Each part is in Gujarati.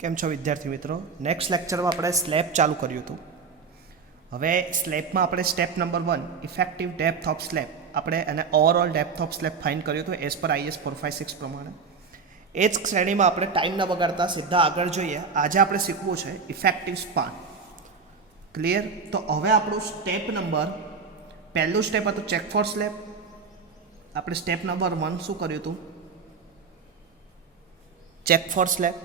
કેમ છો વિદ્યાર્થી મિત્રો? નેક્સ્ટ લેક્ચરમાં આપણે સ્લેબ ચાલુ કર્યું હતું. હવે સ્લેબમાં આપણે step number 1 effective depth of slab આપણે અને overall depth of slab find કર્યું હતું એઝ પર IS 456 પ્રમાણે. એ જ શ્રેણીમાં આપણે ટાઈમ ન બગાડતા સીધા આગળ જોઈએ. આજે આપણે શીખવું છે ઇફેક્ટિવ સ્પાન. ક્લિયર? તો હવે આપણું સ્ટેપ નંબર પહેલું સ્ટેપ હતું ચેક ફોર સ્લેબ. આપણે સ્ટેપ નંબર 1 શું કર્યું હતું? Check for slab.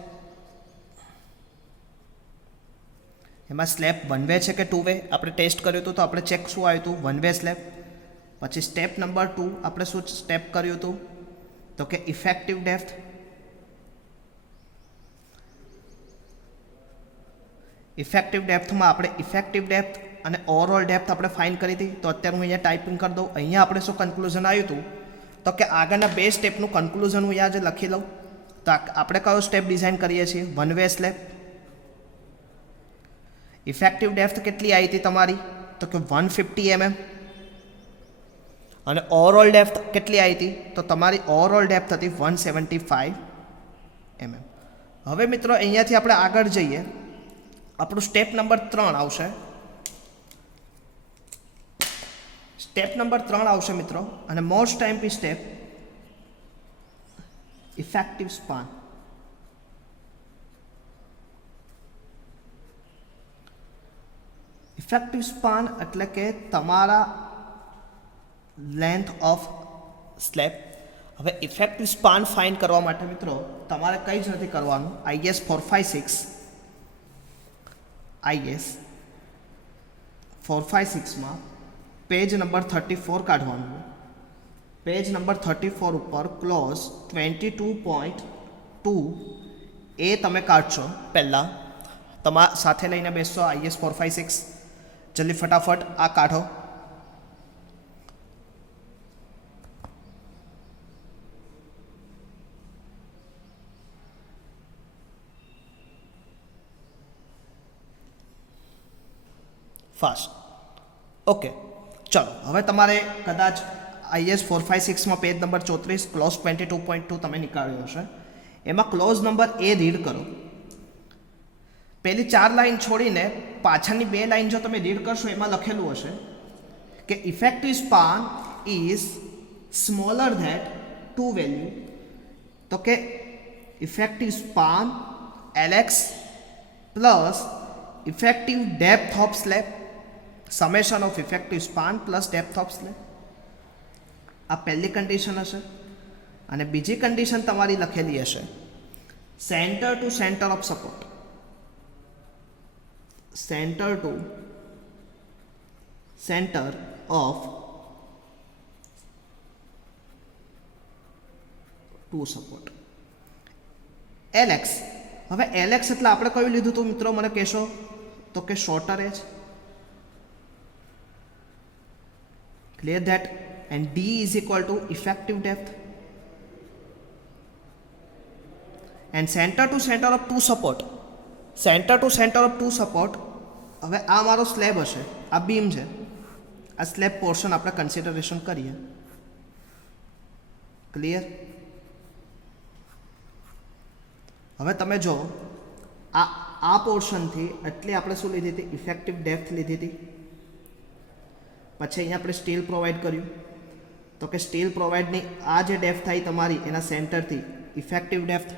એમાં સ્લેબ વન વે છે કે ટુ વે આપણે ટેસ્ટ કર્યું હતું, તો આપણે ચેક શું આવ્યું હતું? One way slab. પછી સ્ટેપ નંબર 2 આપણે શું સ્ટેપ કર્યું હતું? તો કે ઇફેક્ટિવ ડેપ્થ. ઇફેક્ટિવ ડેપ્થમાં આપણે ઇફેક્ટિવ ડેપ્થ અને ઓવરઓલ ડેપ્થ આપણે ફાઇન્ડ કરી હતી. તો અત્યારે હું અહીંયા ટાઈપિંગ કરી દઉં. અહીંયા આપણે શું કન્ક્લુઝન આવ્યું હતું? તો કે આગળના બે સ્ટેપનું કન્ક્લુઝન હું અહીંયા જે લખી લઉં. તો આપણે કયો સ્ટેપ ડિઝાઇન કરીએ છીએ? One way slab. Effective depth કેટલી આવી હતી તમારી? તો કે 150 mm. અને ઓવરઓલ ડેપ્થ કેટલી આવી હતી? તો તમારી ઓવરઓલ ડેપ્થ હતી 175 mm. હવે મિત્રો અહીંયાથી આપણે આગળ જઈએ. આપણું સ્ટેપ નંબર 3 આવશે. સ્ટેપ નંબર 3 આવશે મિત્રો, અને મોસ્ટ ટાઈમ્પી step effective span. Effective span એટલે કે તમારા લેન્થ ઓફ સ્લેબ. હવે ઇફેક્ટિવ સ્પાન ફાઇન્ડ કરવા માટે મિત્રો તમારે કંઈ જ નથી કરવાનું. IS 456માં પેજ નંબર 34 કાઢવાનું. પેજ નંબર 34 ઉપર ક્લોઝ 22.2 એ તમે કાઢશો. પહેલાં તમારા સાથે લઈને બેસશો IS 456. જલ્દી ફટાફટ આ કાઢો. ફાસ્ટ. ઓકે, ચલો હવે તમારે કદાચ IS 456માં પેજ નંબર 34 ક્લોઝ 22.2 તમે નીકાળ્યો હશે. એમાં ક્લોઝ નંબર એ રીડ કરો. પહેલી 4 લાઈન છોડીને પાછળની 2 લાઈન જો તમે રીડ કરશો એમાં લખેલું હશે કે effective span is smaller that two value. તો કે effective span LX plus effective depth of slab, summation of effective span plus depth of slab. આ પહેલી કન્ડિશન હશે. અને બીજી કન્ડિશન તમારી લખેલી હશે centre to centre of support. Centre to centre of two support LX. હવે LX એટલે આપણે કયું લીધું હતું મિત્રો? મને કહેશો તો કે shorter edge. Clear that? And D is equal to effective depth. And centre to centre of two support. Centre to centre of two support. હવે આ મારો સ્લેબ હશે, આ બીમ છે, આ સ્લેબ પોર્શન આપણે કન્સિડરેશન કરીએ. ક્લિયર? હવે તમે જો આ પોર્શનથી એટલે આપણે શું લીધી હતી? ઇફેક્ટિવ ડેપ્થ લીધી હતી. પછી અહીંયા આપણે સ્ટીલ પ્રોવાઈડ કર્યું. તો કે સ્ટીલ પ્રોવાઈડની આ જે ડેપ્થ થાય તમારી એના સેન્ટરથી ઇફેક્ટિવ ડેપ્થ.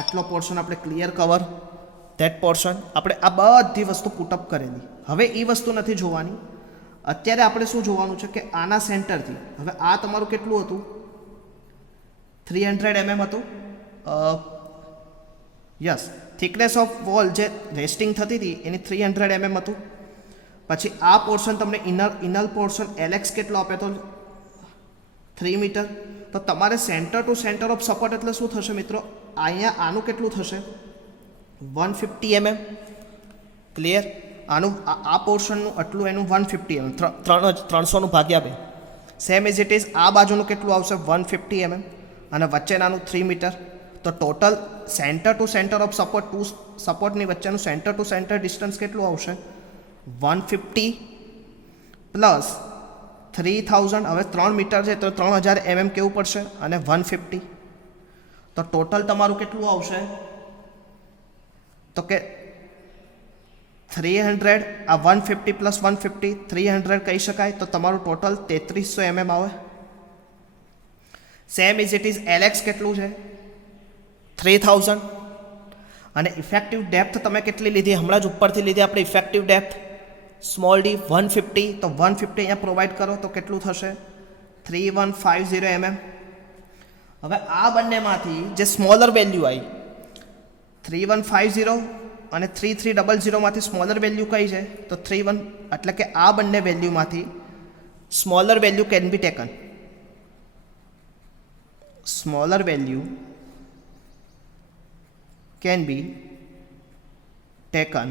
આટલો પોર્શન આપણે ક્લિયર કવર ધેટ પોર્શન. આપણે આ બધી વસ્તુ પુટઅપ કરેલી. હવે એ વસ્તુ નથી જોવાની. અત્યારે આપણે શું જોવાનું છે કે આના સેન્ટરથી, હવે આ તમારું કેટલું હતું? 300 mm હતું. યસ, થિકનેસ ઓફ વોલ જે રેસ્ટિંગ થતી હતી એની 300 mm હતું. પછી આ પોર્શન તમને ઇનર પોર્શન LX કેટલો આપે તો 3 મીટર. તો તમારે centre to centre of support એટલે શું થશે મિત્રો? અહીંયા આનું કેટલું થશે? 150 mm. ક્લિયર? આનું આ પોર્શનનું આટલું એનું 150 mm. 300નું ભાગ્યા 2. સેમ એઝ ઇટ ઇઝ આ બાજુનું કેટલું આવશે? 150 mm. અને વચ્ચેનાનું 3 મીટર. તો total centre to centre of support to સપોર્ટની વચ્ચેનું સેન્ટર ટુ સેન્ટર ડિસ્ટન્સ કેટલું આવશે? 150 પ્લસ 3000. હવે 3 મીટર છે તો 3000 mm કેવું પડશે? અને 150. તો ટોટલ તમારું કેટલું આવશે? તો કે 300 આ 150 પ્લસ 150 300 કહી શકાય, તો તમારું ટોટલ 3300 mm આવે. સેમ ઇઝ ઇટ ઇઝ એલએક્સ કેટલું છે 3000. અને ઇફેક્ટિવ ડેપ્થ તમે કેટલી લીધી, હમણાં જ ઉપરથી લીધી આપણે ઇફેક્ટિવ ડેપ્થ સ્મોલ ડી 150, તો 150 અહીંયા પ્રોવાઈડ કરો તો કેટલું થશે 3150 mm. હવે આ બંનેમાંથી જે સ્મોલર વેલ્યુ આવી 3150 અને 3300 માંથી સ્મોલર વેલ્યુ કઈ છે તો 31, એટલે કે આ બંને વેલ્યુમાંથી smaller value can be taken. Smaller value can be taken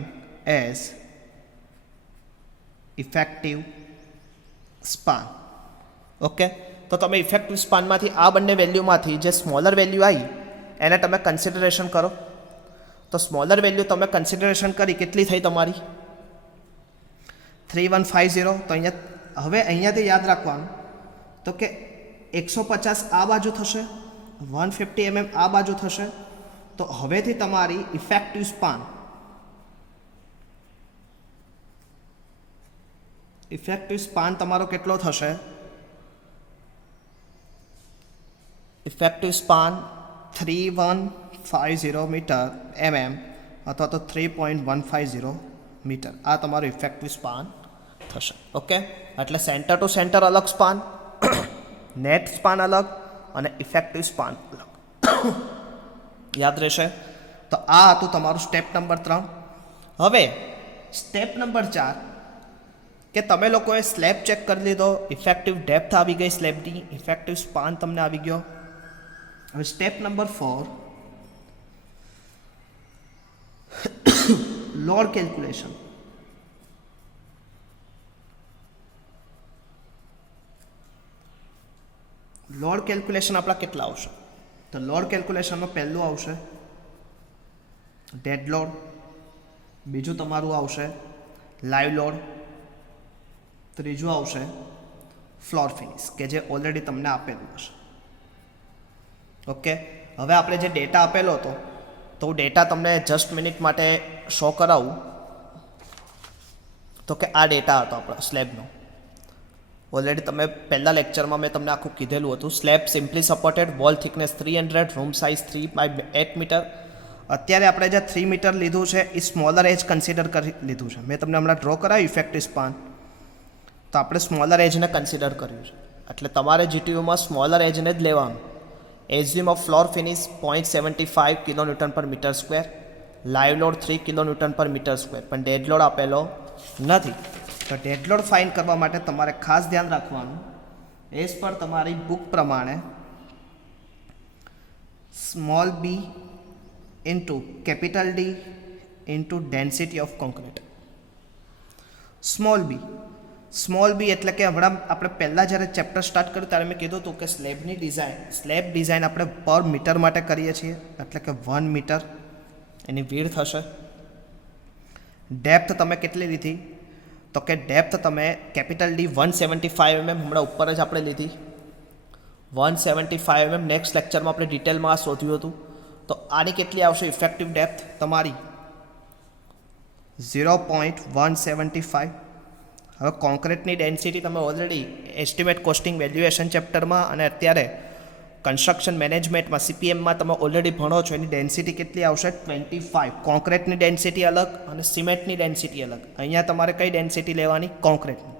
as effective span. Okay, તો તમે ઇફેક્ટિવ સ્પાનમાંથી આ બંને વેલ્યુમાંથી જે સ્મોલર વેલ્યુ આવી એને તમે કન્સિડરેશન કરો. તો સ્મોલર વેલ્યુ તમે કન્સિડરેશન કરી કેટલી થઈ તમારી 3150. તો અહીંયા હવે અહીંયાથી યાદ રાખવાનું તો કે 150 આ બાજુ થશે, 150 mm આ બાજુ થશે. તો હવેથી તમારી ઇફેક્ટિવ સ્પાન તમારો કેટલો થશે, ઇફેક્ટિવ સ્પાન 3150 મીટર mm અથવા તો 3.150 મીટર. આ તમારું ઇફેક્ટિવ સ્પાન થશે. ઓકે, એટલે સેન્ટર ટુ સેન્ટર અલગ સ્પાન, નેટ સ્પાન અલગ અને ઇફેક્ટિવ સ્પાન અલગ. યાદ રહેશે. તો આ હતું તમારું સ્ટેપ નંબર 3. હવે સ્ટેપ નંબર 4 કે તમે લોકોએ સ્લેબ ચેક કરી લીધો, ઇફેક્ટિવ ડેપ્થ આવી ગઈ સ્લેબની, ઇફેક્ટિવ સ્પાન તમને આવી ગયો. હવે step number 4 load calculation. Load calculation આપણા કેટલા આવશે, તો લોડ કેલ્ક્યુલેશનમાં પહેલું આવશે ડેડ લોડ, બીજું તમારું આવશે લાઈવ લોડ, ત્રીજું આવશે ફ્લોર ફિનિશ કે જે ઓલરેડી તમને આપેલું હશે. ઓકે, હવે આપણે જે ડેટા આપેલો હતો તો હું ડેટા તમને જસ્ટ મિનિટ માટે શો કરાવું. તો કે આ ડેટા હતો આપણો સ્લેબનો. ઓલરેડી તમે પહેલા લેક્ચરમાં મેં તમને આખું કીધેલું હતું. Slab simply supported, wall thickness 300, room size 3/8 metre. અત્યારે આપણે જે 3 મીટર લીધું છે એ સ્મોલર એજ કન્સિડર કરી લીધું છે. મેં તમને હમણાં ડ્રો કરાવ્યું ઇફેક્ટિવ સ્પાન, તો આપણે સ્મોલર એજને કન્સિડર કર્યું છે. એટલે તમારે જીટીયુમાં સ્મોલર એજને જ લેવાનું. Assume of floor finish 0.75 kilonewton પર metre square, live load 3 kilonewton પર મીટર સ્ક્વેર, પણ ડેડ લોડ આપેલો નથી. તો ડેડ લોડ ફાઇન કરવા માટે તમારે ખાસ ધ્યાન રાખવાનું, એઝ પર તમારી બુક પ્રમાણે small B into capital D into density of concrete. Small B એટલે કે હમણાં આપણે પહેલાં જ્યારે ચેપ્ટર સ્ટાર્ટ કર્યું ત્યારે મેં કીધું હતું કે સ્લેબ ડિઝાઇન આપણે પર મીટર માટે કરીએ છીએ, એટલે કે 1 મીટર એની વિડ્થ હશે. ડેપ્થ તમે કેટલી લીધી, તો કે ડેપ્થ તમે કેપિટલ ડી 175 mm હમણાં ઉપર જ આપણે લીધી 175 mm. નેક્સ્ટ લેક્ચરમાં આપણે ડિટેલમાં આ શોધ્યું હતું. તો આની કેટલી આવશે ઇફેક્ટિવ ડેપ્થ તમારી 0.175. હવે કોન્ક્રીટની ડેન્સિટી તમે ઓલરેડી એસ્ટિમેટ કોસ્ટિંગ વેલ્યુએશન ચેપ્ટરમાં અને અત્યારે કન્સ્ટ્રક્શન મેનેજમેન્ટમાં સીપીએમમાં તમે ઓલરેડી ભણો છો. એની ડેન્સિટી કેટલી આવશે 25. કોન્ક્રીટની ડેન્સિટી અલગ અને સિમેન્ટની ડેન્સિટી અલગ. અહીંયા તમારે કઈ ડેન્સિટી લેવાની, કોન્ક્રીટની.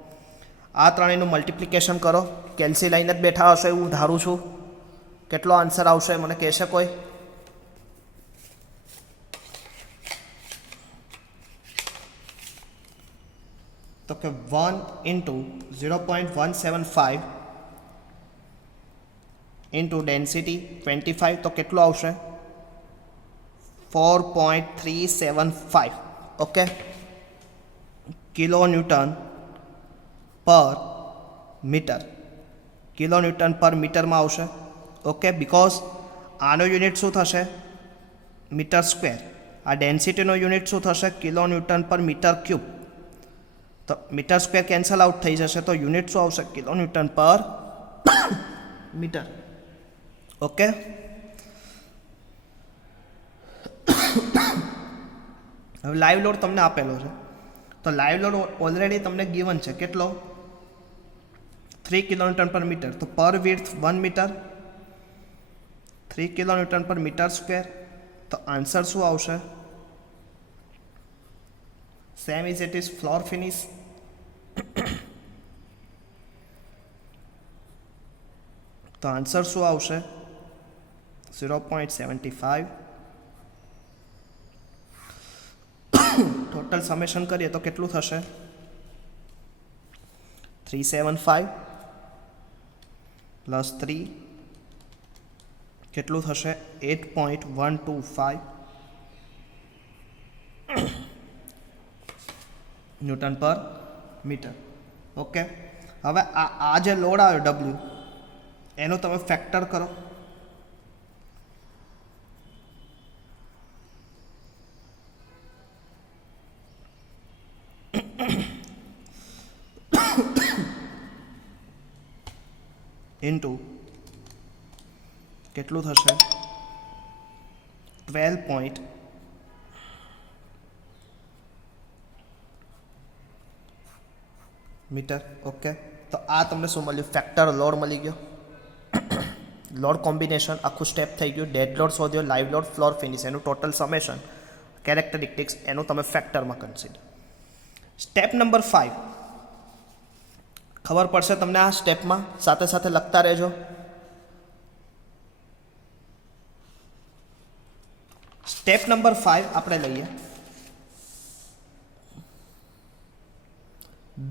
આ ત્રણેયનું મલ્ટિપ્લિકેશન કરો. કેલ્સી લઈને જ બેઠા હશે એવું ધારું છું. કેટલો આન્સર આવશે મને કહેશે કોઈ? તો કે 1 ઇન્ટુ 0.175 ઇન્ટુ ડેન્સિટી 25, તો કેટલું આવશે 4.375. ઓકે, કિલો ન્યૂટન પર મીટર. કિલો ન્યૂટન પર મીટરમાં આવશે. ઓકે, બિકોઝ આનો યુનિટ શું થશે મીટર સ્ક્વેર, આ ડેન્સિટીનો યુનિટ શું થશે કિલો ન્યૂટન પર મીટર ક્યુબ. તો મીટર સ્ક્વેર કેન્સલ આઉટ થઈ જશે, તો યુનિટ શું આવશે કિલો ન્યૂટન પર મીટર. ઓકે, હવે લાઈવ લોડ તમને આપેલો છે, તો લાઈવ લોડ ઓલરેડી તમને ગિવન છે કેટલો 3 કિલોન્યુટન પર મીટર, તો પર વિડ્થ 1 મીટર 3 કિલોન્યુટન પર મીટર સ્ક્વેર, તો આન્સર શું આવશે same is it is floor finish. તો આન્સર શું આવશે 0.75. ટોટલ સમેશન કરીએ તો કેટલું થશે 375 પ્લસ 3 કેટલું થશે 8.125 ન્યૂટન પર મીટર. ઓકે, હવે આ જે લોડ આવ્યો ડબલ્યુ એનું તમે ફેક્ટર કરો. ઇન્ટુ કેટલું થશે 12 મીટર. ઓકે, તો આ તમને શું મળ્યું ફેક્ટર લોડ મળી ગયો, લોડ કોમ્બિનેશન આખું સ્ટેપ થઈ ગયું. ડેડ લોડ શોધ્યો, લાઈવ લોડ, ફ્લોર ફિનિશ, એનું ટોટલ સમેશન, કેરેક્ટરિસ્ટિક્સ એનું તમે ફેક્ટરમાં કન્સિડર. સ્ટેપ નંબર 5 ખબર પડશે તમને આ સ્ટેપમાં, સાથે સાથે લખતા રહેજો. સ્ટેપ નંબર 5 આપણે લઈએ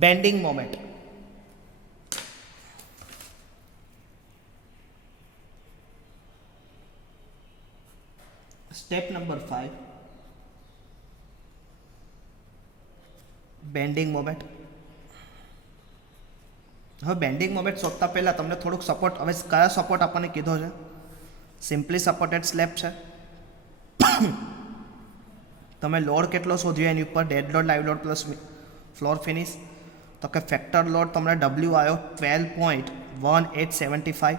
bending moment. Step number 5 bending moment. હવે બેન્ડિંગ મોમેન્ટ શોધતા પહેલાં તમને થોડુંક સપોર્ટ, હવે કયા સપોર્ટ આપણને કીધો છે સિમ્પલી સપોર્ટેડ સ્લેબ છે. તમે લોડ કેટલો શોધ્યો એની ઉપર dead load, live load plus floor finish, તો કે ફેક્ટર લોડ તમને ડબલ્યુ આવ્યો 12.1875.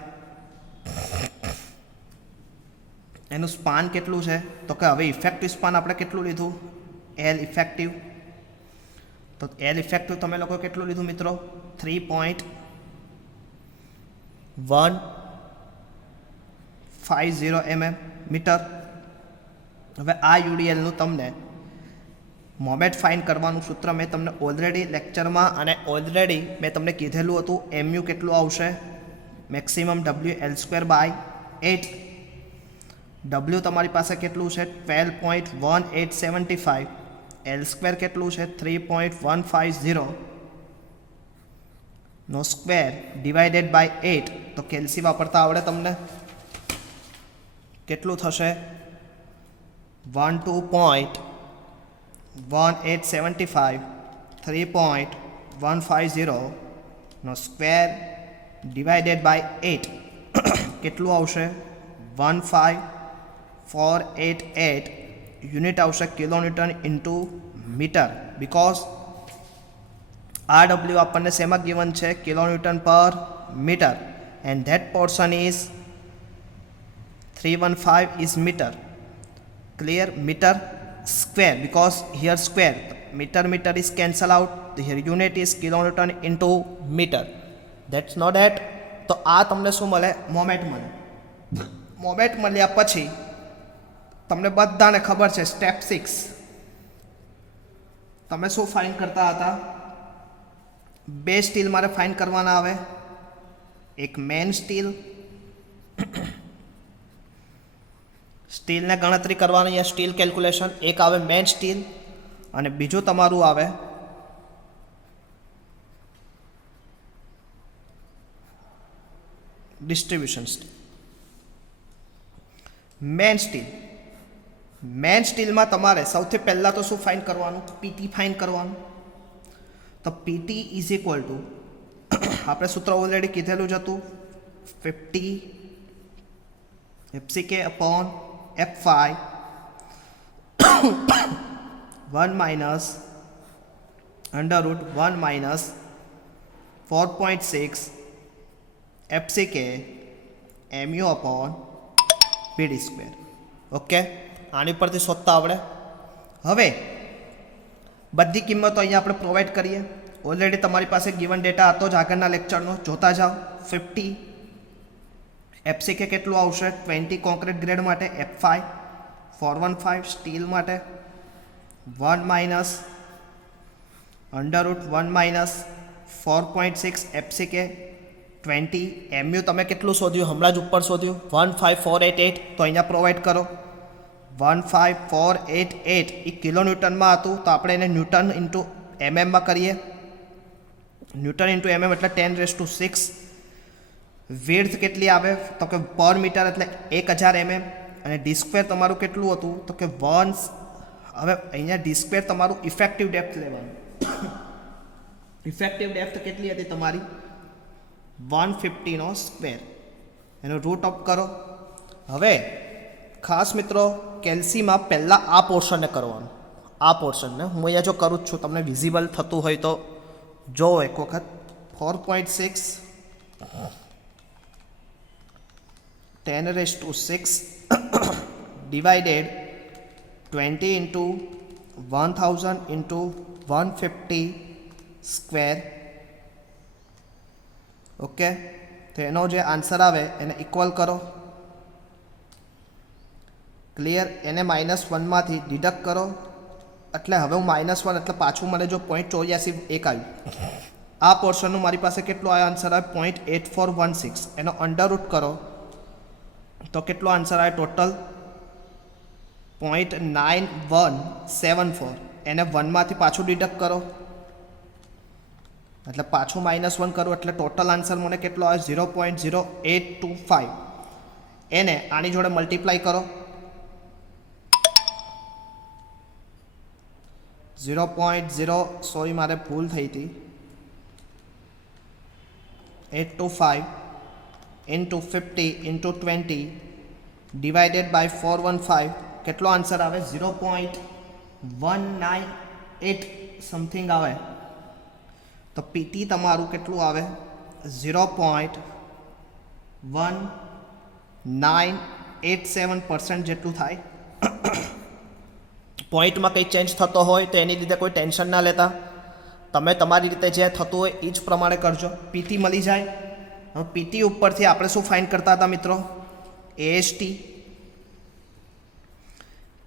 એનું સ્પાન કેટલું છે તો કે હવે ઇફેક્ટિવ સ્પાન આપણે કેટલું લીધું એલ ઇફેક્ટિવ, તો એલ ઇફેક્ટિવ તમે લોકો કેટલું લીધું મિત્રો 3.150 mm મીટર. હવે આ યુડીએલનું તમને મોમેન્ટ ફાઇન્ડ કરવાનું સૂત્ર મેં તમને ઓલરેડી લેક્ચરમાં અને ઓલરેડી મેં તમને કીધેલું હતું. એમયુ કેટલું આવશે maximum W L square by 8. W તમારી પાસે કેટલું છે 12.1875, એલ સ્ક્વેર કેટલું છે 3.150 નો સ્ક્વેર ડિવાઇડેડ બાય 8. તો કેલ્સી વાપરતા આવડે તમને, કેટલું થશે 12.1875 3.150 નો સ્ક્વેર ડિવાઇડેડ બાય 8 કેટલું આવશે 15488 યુનિટ આવશે કિલોન્યુટન ઇન્ટુ મીટર. બિકોઝ આ ડબલ્યુ આપણને શેમાં ગિવન છે કિલોન્યુટન પર metre, and that portion is 315 is meter. Clear? Meter square, because here square meter is cancel out, here unit is kilonewton into meter. That's not that. તો આ તમને શું મળે મોમેન્ટ મળે. મોમેન્ટ મળ્યા પછી તમને બધાને ખબર છે સ્ટેપ 6 તમે શું ફાઇન્ડ કરતા હતા, બે સ્ટીલ મારે ફાઇન્ડ કરવાના આવે, એક મેન સ્ટીલ, સ્ટીલને ગણતરી કરવાની છે સ્ટીલ કેલ્ક્યુલેશન, એક આવે મેન સ્ટીલ અને બીજું તમારું આવે ડિસ્ટ્રીબ્યુશન સ્ટીલ. મેન સ્ટીલમાં તમારે સૌથી પહેલાં તો શું ફાઇન્ડ કરવાનું પીટી ફાઇન્ડ કરવાનું. તો પીટી ઇઝ ઇક્વલ ટુ આપણે સૂત્ર ઓલરેડી કીધેલું જ હતું 50 FCK upon F5 1 minus under root 1 minus 4.6 FCK mu upon PD square. Okay, આની પરથી શોધતા આવડે. હવે બધી કિંમતો અહીંયા આપણે પ્રોવાઈડ કરીએ. ઓલરેડી તમારી પાસે ગિવન ડેટા હતો જ આગળના લેક્ચરનો, જોતા જાઓ. 50 એફસીકે કેટલું આવશે 20 કોન્ક્રીટ ગ્રેડ માટે, F5 415 સ્ટીલ માટે 1 માઇનસ √1 માઇનસ 4.6 એફસીકે 20 MU તમે કેટલું શોધ્યું હમણાં જ ઉપર શોધ્યું 15488, તો અહીંયા પ્રોવાઈડ કરો. 15488 એ કિલોન્યૂટનમાં હતું, તો આપણે એને ન્યૂટન ઇન્ટુ એમએમમાં કરીએ. ન્યૂટન ઇન્ટુ એમએમ એટલે 10⁶. વિડ્થ કેટલી આવે તો કે પર મીટર એટલે 1000 mm, અને ડી સ્ક્વેર તમારું કેટલું હતું તો કે 1. હવે અહીંયા ડી સ્ક્વેર તમારું ઇફેક્ટિવ ડેપ્થ લેવાનું. ઇફેક્ટિવ ડેપ્થ કેટલી હતી તમારી 150 નો સ્ક્વેર, એનો રૂટ ઓફ કરો. હવે ખાસ મિત્રો કેલ્સીમાં પહેલાં આ પોર્શનને કરવાનું. આ પોર્શનને હું અહીંયા જો કરું જ છું, તમને વિઝિબલ થતું હોય તો જો એક વખત 4.6 10⁶ divided 20 into 1000 into 150 square. Okay, તો એનો જે આન્સર આવે એને ઇક્વલ કરો. ક્લિયર? એને -1માંથી ડિડક્ટ કરો એટલે હવે હું -1 એટલે પાછું મને જો 0.84 એક આવ્યું. આ પોર્શનનું મારી પાસે કેટલું આવ્યો આન્સર આવે 0.8416. એનો અંડરરૂટ કરો તો કેટલો આન્સર આવે ટોટલ 0.9174. એને 1માંથી પાછું ડિડક્ટ કરો એટલે પાછું -1 કરો એટલે ટોટલ આન્સર મને કેટલો આવે 0.0825. એને આની જોડે મલ્ટીપ્લાય કરો 0.0 સોરી મારે ભૂલ થઈ હતી 825 ઇન્ટુ 50 ઇન્ટુ 20 ડિવાઇડેડ બાય 415. કેટલો આન્સર આવે 0.198 સમથિંગ આવે. તો પીટી તમારું કેટલું આવે 0.1987% જેટલું થાય. પોઈન્ટમાં કંઈ ચેન્જ થતો હોય તો એની લીધે કોઈ ટેન્શન ના લેતા, તમે તમારી રીતે જે થતું હોય એ જ પ્રમાણે કરજો. પીટી મળી જાય. હવે પીટી ઉપરથી આપણે શું ફાઇન્ડ કરતા હતા મિત્રો એએસટી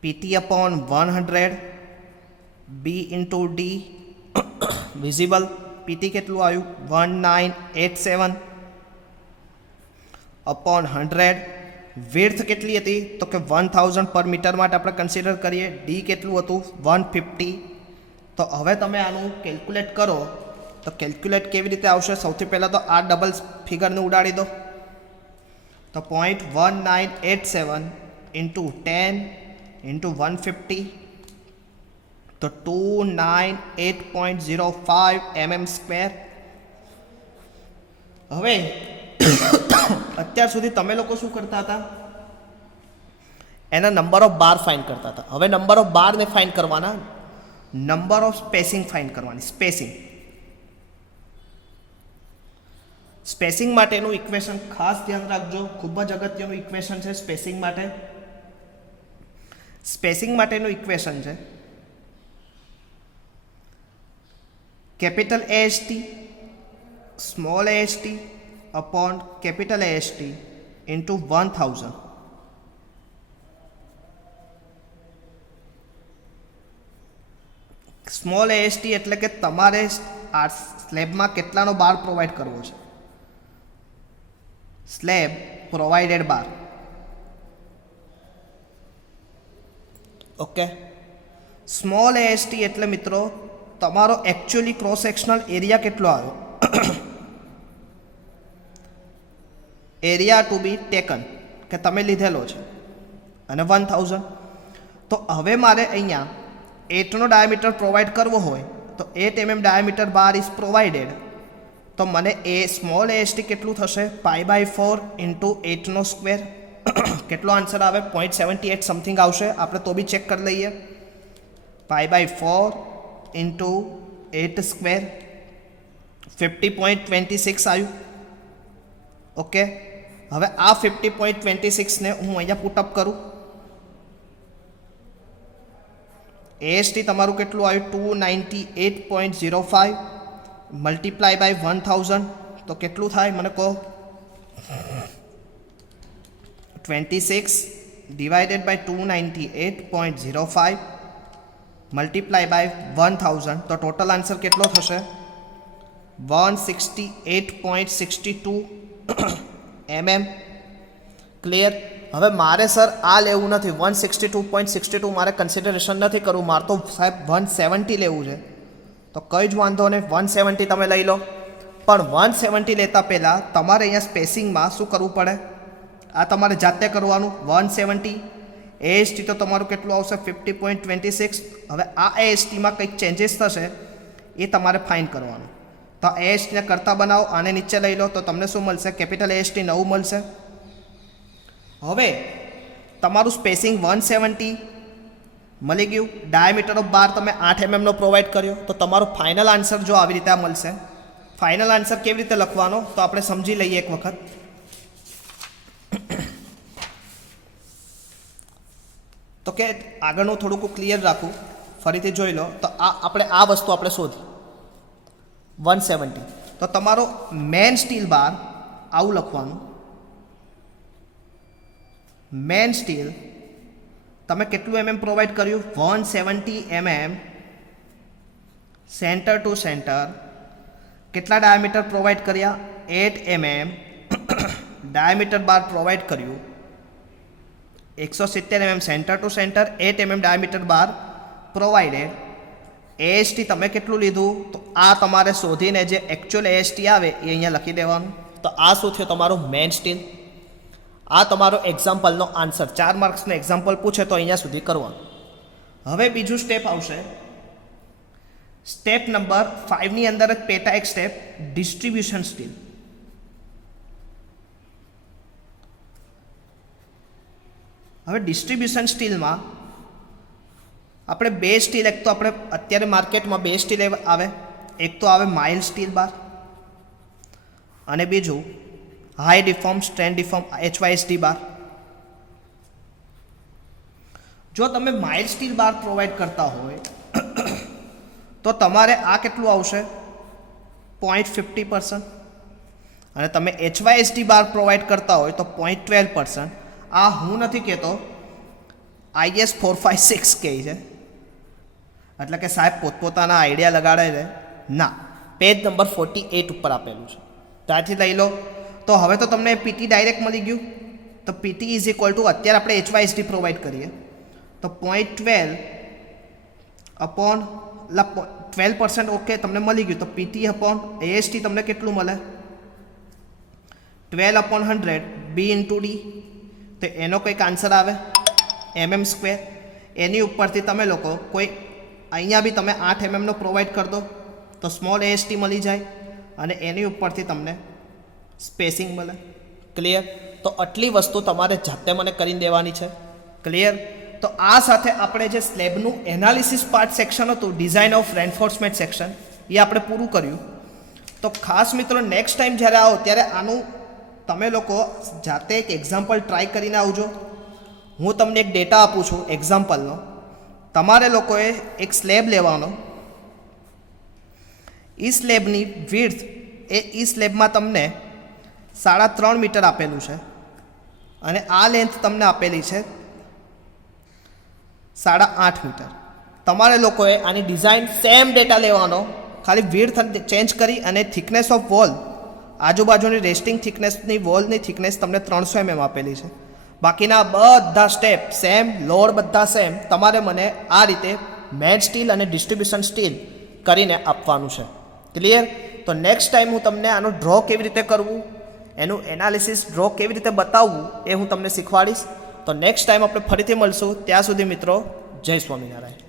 પીટી અપોન 100 બી ઇન્ટુ ડી વિઝિબલ. પીટી કેટલું આવ્યું 1987 અપોન 100. વિડ્થ કેટલી હતી તો કે 1000 પર મીટર માટે આપણે કન્સિડર કરીએ. ડી કેટલું હતું 150. તો હવે તમે આનું કેલ્ક્યુલેટ કરો તો કેલ્ક્યુલેટ કેવી રીતે આવશે? સૌથી પહેલાં તો આ ડબલ ફિગરને ઉડાડી દો તો 0.1987 ઇન્ટુ 10 ઇન્ટુ 150 તો 298.05 mm². હવે અત્યાર સુધી તમે લોકો શું કરતા હતા? એના નંબર ઓફ બાર ફાઇન્ડ કરતા હતા. હવે નંબર ઓફ બારને ફાઇન્ડ કરવાના, નંબર ઓફ સ્પેસિંગ ફાઇન્ડ કરવાની. સ્પેસિંગ માટેનું ઇક્વેશન ખાસ ધ્યાન રાખજો, ખૂબ જ અગત્યનું ઇક્વેશન છે સ્પેસિંગ માટે. સ્પેસિંગ માટેનું ઇક્વેશન છે capital AST small AST upon capital AST into 1000. Small AST એટલે કે તમારે આ સ્લેબમાં કેટલાનો બાર પ્રોવાઈડ કરવો છે. સ્લેબ પ્રોવાઇડેડ બાર. ઓકે, સ્મોલ એએસટી એટલે મિત્રો તમારો એકચ્યુઅલી ક્રોસ સેક્શનલ એરિયા કેટલો આવ્યો, એરિયા ટુ બી ટેકન કે તમે લીધેલો છે, અને 1000. તો હવે મારે અહીંયા 8નો ડાયામીટર પ્રોવાઈડ કરવો હોય તો 8 mm diameter bar is provided. તો મને એ સ્મોલ એએસટી કેટલું થશે π/4 ઇન્ટુ 8નો સ્ક્વેર. કેટલો આન્સર આવે 0.78 સમથિંગ આવશે. આપણે તો બી ચેક કરી લઈએ. π/4 ઇન્ટુ 8 સ્ક્વેર 50.26 આવ્યું. ઓકે, હવે આ 50.26 ને હું અહીંયા પુટઅપ કરું AST તમારું કેટલું આવ્યું 298.05 મલ્ટીપ્લાય બાય 1000 તો કેટલું થાય મને કહો 26 ડિવાઇડેડ બાય 298.05 મલ્ટીપ્લાય બાય 1000 તો ટોટલ આન્સર કેટલો થશે 168.62 mm. ક્લિયર. હવે મારે સર આ લેવું નથી 162.62 મારે કન્સિડરેશન નથી કરવું, મારે તો સાહેબ 170 લેવું છે. તો કંઈ જ વાંધો નહીં 170 તમે લઈ લો, પણ 170 લેતા પહેલાં તમારે અહીંયા સ્પેસિંગમાં શું કરવું પડે, આ તમારે જાતે કરવાનું. 170 AST તો તમારું કેટલું આવશે 50.26. હવે આ ASTમાં કંઈક ચેન્જીસ થશે એ તમારે ફાઇન કરવાનું. તો ASTને કરતા બનાવો, આને નીચે લઈ લો તો તમને શું મળશે, કેપિટલ AST 9 મળશે. હવે તમારું સ્પેસિંગ 170 મળી ગયું, ડાયામીટર ઓફ બાર તમે 8 mm નો પ્રોવાઈડ કર્યો, તો તમારો ફાઇનલ આન્સર જો આવી રીતે મળશે. ફાઇનલ આન્સર કેવી રીતે લખવાનો તો આપણે સમજી લઈએ એક વખત. તો કે આગળનું થોડુંક ક્લિયર રાખું, ફરીથી જોઈ લો. તો આ વસ્તુ આપણે શોધી 170, તો તમારો મેન સ્ટીલ બાર આવું લખવાનું. મેન સ્ટીલ તમે કેટલું mm પ્રોવાઈડ કર્યું 170 mm સેન્ટર ટુ સેન્ટર. કેટલા ડાયામીટર પ્રોવાઈડ કર્યા 8 mm ડાયામીટર બાર પ્રોવાઈડ કર્યું. 170 mm centre to centre, 8 mm diameter bar provided. AST તમે કેટલું લીધું તો આ તમારે શોધીને જે એકચ્યુઅલ AST આવે એ અહીંયા લખી દેવાનું. તો આ શું થયું તમારું મેન સ્ટીલ. આ તમારો એક્ઝામ્પલનો આન્સર. 4 માર્ક્સનો એક્ઝામ્પલ પૂછે તો અહીંયા સુધી કરવાનું. હવે બીજું સ્ટેપ આવશે, સ્ટેપ નંબર 5ની અંદર જ પેટા એક સ્ટેપ ડિસ્ટ્રીબ્યુશન સ્ટીલ. હવે ડિસ્ટ્રીબ્યુશન સ્ટીલમાં આપણે બે સ્ટીલ, એક તો આપણે અત્યારે માર્કેટમાં બે સ્ટીલ આવે, એક તો આવે માઇલ્ડ સ્ટીલ બાર અને બીજું high deform strand deform HYSD બાર. જો તમે માઇલ્ડ સ્ટીલ બાર પ્રોવાઈડ કરતા હોય તો તમારે આ કેટલું આવશે 0.50%, અને તમે HYSD બાર પ્રોવાઈડ કરતા હોય તો 0.12%. આ હું નથી કહેતો, IS 456 કહે છે, એટલે કે સાહેબ પોતપોતાના આઈડિયા લગાડે છે ના. પેજ નંબર 48 ઉપર આપેલું છે, ત્યાંથી લઈ લો. તો હવે તો તમને PT ડાયરેક્ટ મળી ગયું. તો PT ઇઝ ઇક્વલ ટુ અત્યારે આપણે HYSD પ્રોવાઈડ કરીએ તો 0.12 અપોન 12% ઓકે તમને મળી ગયું. તો PT અપોન AST તમને કેટલું મળે 12/100 B ઇન્ટુ D. તો એનો કંઈક આન્સર આવે mm². એની ઉપરથી તમે લોકો કોઈ અહીંયા બી તમે 8 mm નો પ્રોવાઈડ કરી દો તો સ્મોલ AST મળી જાય, અને એની ઉપરથી તમને સ્પેસિંગ મળે. ક્લિયર. તો આટલી વસ્તુ તમારે જાતે મને કરીને દેવાની છે. ક્લિયર. તો આ સાથે આપણે જે સ્લેબનું એનાલિસિસ પાર્ટ સેક્શન હતું, ડિઝાઇન ઓફ રેન્ફોર્સમેન્ટ સેક્શન, એ આપણે પૂરું કર્યું. તો ખાસ મિત્રો નેક્સ્ટ ટાઈમ જ્યારે આવો ત્યારે આનું તમે લોકો જાતે એક એક્ઝામ્પલ ટ્રાય કરીને આવજો. હું તમને એક ડેટા આપું છું એક્ઝામ્પલનો. તમારે લોકોએ એક સ્લેબ લેવાનો, એ સ્લેબની વિડ્થ એ સ્લેબમાં તમને 3.5 મીટર આપેલું છે, અને આ લેન્થ તમને આપેલી છે 8.5 મીટર. તમારે લોકોએ આની ડિઝાઇન સેમ ડેટા લેવાનો, ખાલી વિડ્થ ચેન્જ કરી અને થિકનેસ ઓફ વોલ, આજુબાજુની રેસ્ટિંગ થિકનેસની વોલની થિકનેસ તમને 300 mm આપેલી છે. બાકીના બધા સ્ટેપ સેમ, લોડ બધા સેમ. તમારે મને આ રીતે મેડ સ્ટીલ અને ડિસ્ટ્રીબ્યુશન સ્ટીલ કરીને આપવાનું છે. ક્લિયર. તો નેક્સ્ટ ટાઈમ હું તમને આનો ડ્રો કેવી રીતે કરવું, એનું એનાલિસિસ ડ્રો કેવી રીતે બતાવવું એ હું તમને શીખવાડીશ. તો નેક્સ્ટ ટાઈમ આપણે ફરીથી મળશું. ત્યાં સુધી મિત્રો જય સ્વામિનારાયણ.